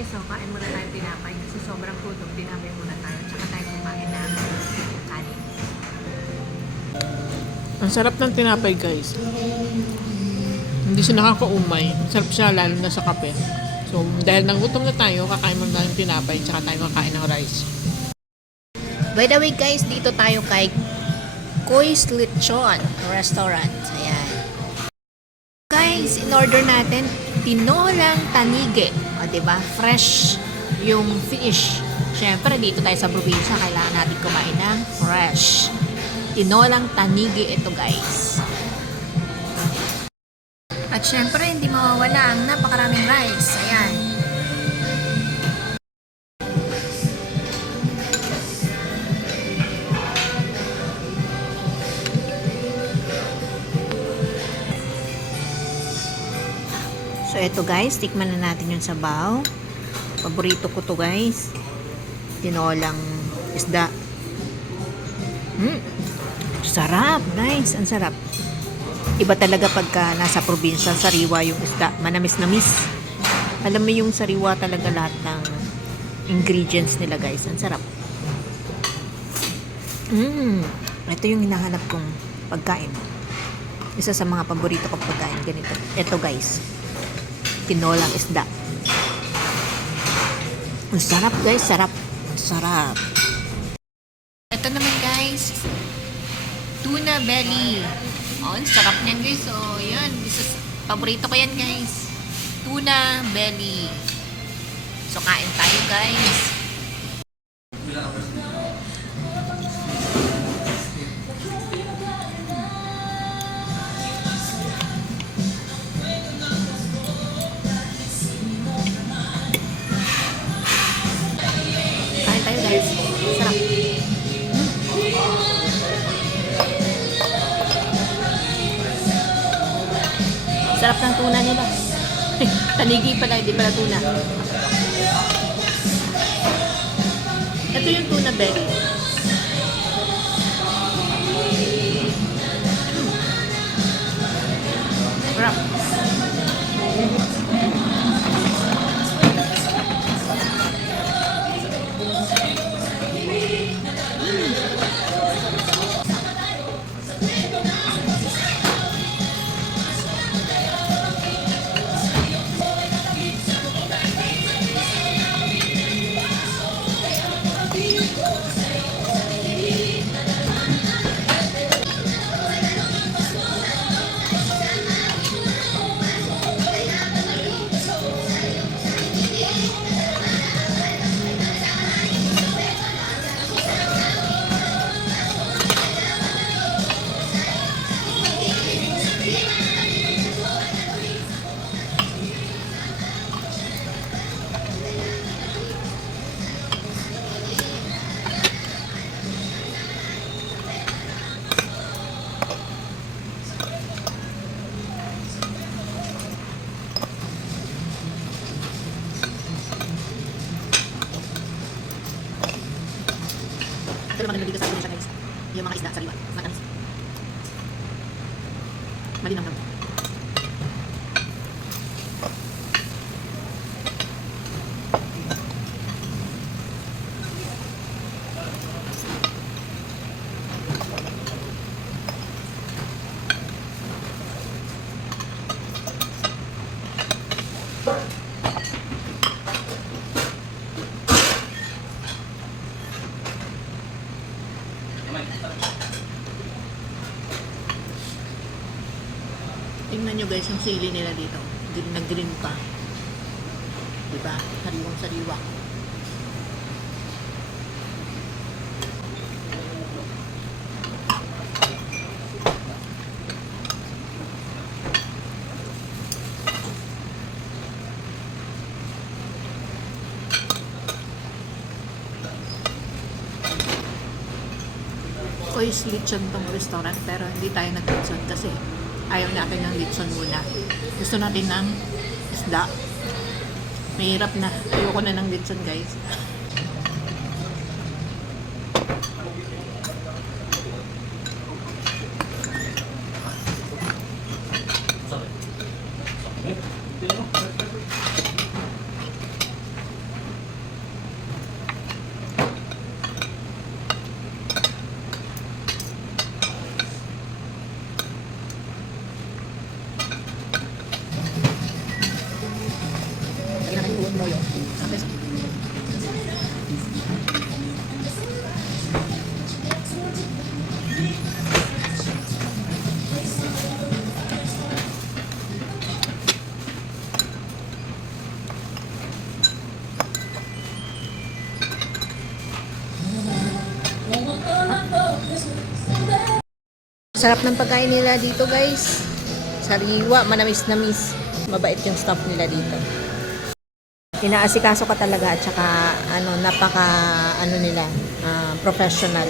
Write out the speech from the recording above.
guys, so kain muna tayo tinapay kasi sobrang gutom. Tinapay muna tayo. Tsaka tayo kumain ng kanin. Ang sarap ng tinapay, guys. Hindi siya nakakaumay. Sarap siya, lalo na sa kape. So, dahil nagutom na tayo, kakain muna tayo ng tinapay, tsaka tayo kakain ng rice. By the way guys, dito tayo kay Koy's Lechon Restaurant. Guys, in order natin, tinolang tanige. O, diba? Fresh yung fish. Siyempre, dito tayo sa probinsya, kailangan natin kumain ng fresh. Tinolang tanige ito, guys. At syempre, hindi mawawala ang napakaraming rice. Ayan. So, eto guys, tikman na natin yung sabaw. Paborito ko to guys. Tinolang isda. Hmm. Sarap, guys. Ang sarap. Iba talaga pagka nasa probinsya, sariwa yung isda. Manamis-namis. Alam mo yung sariwa talaga lahat ng ingredients nila, guys. Ang sarap. Mmm. Ito yung hinahanap kong pagkain. Isa sa mga paborito kong pagkain. Ganito. Ito, guys tinolang isda. Ang sarap guys, sarap. Sarap. Ito naman guys, tuna belly. Oh, ang sarap niyan guys. Oh, yan. Isa, paborito ko yan guys. Tuna belly. So, kain tayo guys. Guys. Sarap. Sarap ng tuna nila. Tanigi pala, hindi pala tuna. Ito yung tuna belly. Ito naman nandito sa siya guys. Yung mga isda, sariwa. Tingnan nyo guys yung sili nila dito. Green na green pa. Diba? Sariwang sariwa. Koy's Lechon tong restaurant pero hindi tayo nag-lechon kasi ayaw natin ng lechon muna. Gusto natin ng isda. Mahirap na. Ayoko na ng lechon guys. Sarap ng pagkain nila dito guys. Sariwa, manamis-namis. Mabait yung staff nila dito. Inaasikaso ka talaga at saka ano, napaka ano nila, ah, professional.